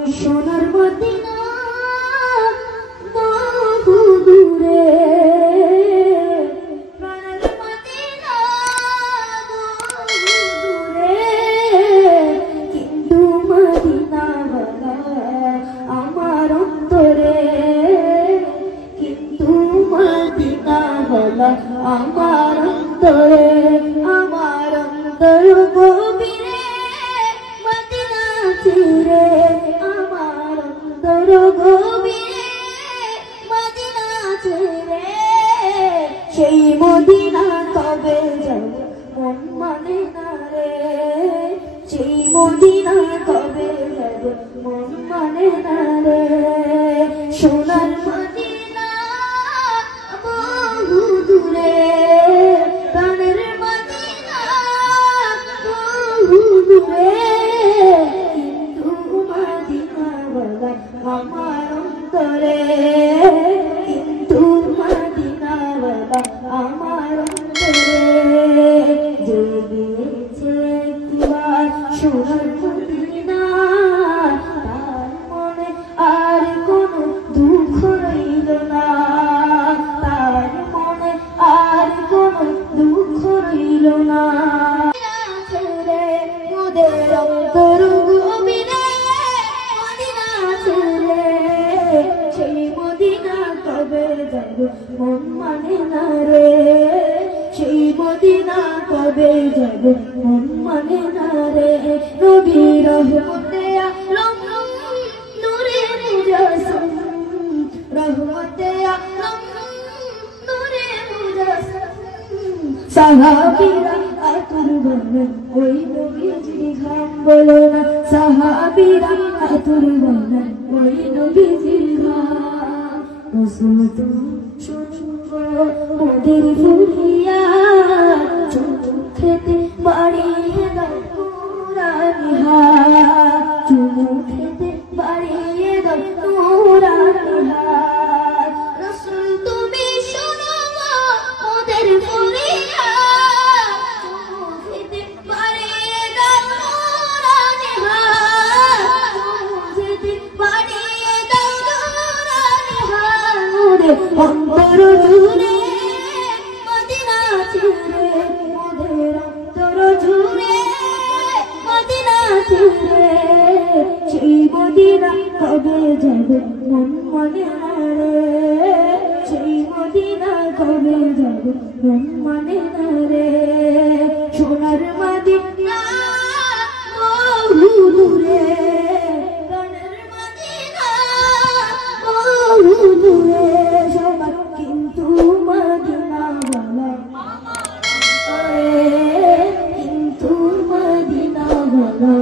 সোনার মদিনা বহু দূরে, প্রাণের মদিনা বহু দূরে, কিন্তু মদিনাওয়ালা আমার অন্তরে, কিন্তু মদিনাওয়ালা আমার অন্তরে, আমার অন্তর গভীরে মদিনা চিরে, গভীরে মদিনা ছেড়ে, সেই মদিনা কবে যাব মন মানে না রে, সেই মদিনা কবে যাব মন মানে না রে। সোনার মদিনা বহু দূরে, প্রাণের মদিনা বহু দূরে, আমার অন্তরে, কিন্তু মদিনাওয়ালা আমার অন্তরে। যে গিয়েছে একবার সোনার মদিনা, তার মনে আর কোনো দুঃখ রইল না, তার মনে আর কোনো দুঃখ রইল না। ছেড়ে ওদের অন্তর গভীরে সেই মদিনা কবে যাব মন মানে না রে, সেই মদিনা কবে যাব মন মানে না রে। নবী রহমতে আলম নূরে মুজাসসাম, রহমতে আলম নূরে মুজাসসাম, সাহাবীরা আতুর বানান ওই নবীজির ঘাম, বলো না সাহাবীরা আতুর বানান ওই নবীজির ঘাম। রাসূল তুমি শুনবো মোদের ফুরিয়া, চোখেতে বাড়িয়ে দাও নূরানি হাত, চোখেতে বাড়িয়ে দাও নূরানি হাত। রাসূল তুমি শুনবো মোদের ফুরিয়া, চোখেতে বাড়িয়ে দাও নূরানি হাত, চোখেতে বাড়িয়ে দাও নূরানি হাত। অন্তর জুড়ে মদিনা ছেড়ে, মোদের অন্তর জুড়ে মদিনা ছেড়ে, সেই মদিনা কবে যাব মন মানে না রে, সেই মদিনা কবে যাব মন মানে না রে। সোনার মদিনা বহু দূরে, প্রাণের মদিনা বহু দূরে, কিন্তু মদিনাওয়ালা আমার অন্তরে, কিন্তু মদিনাওয়ালা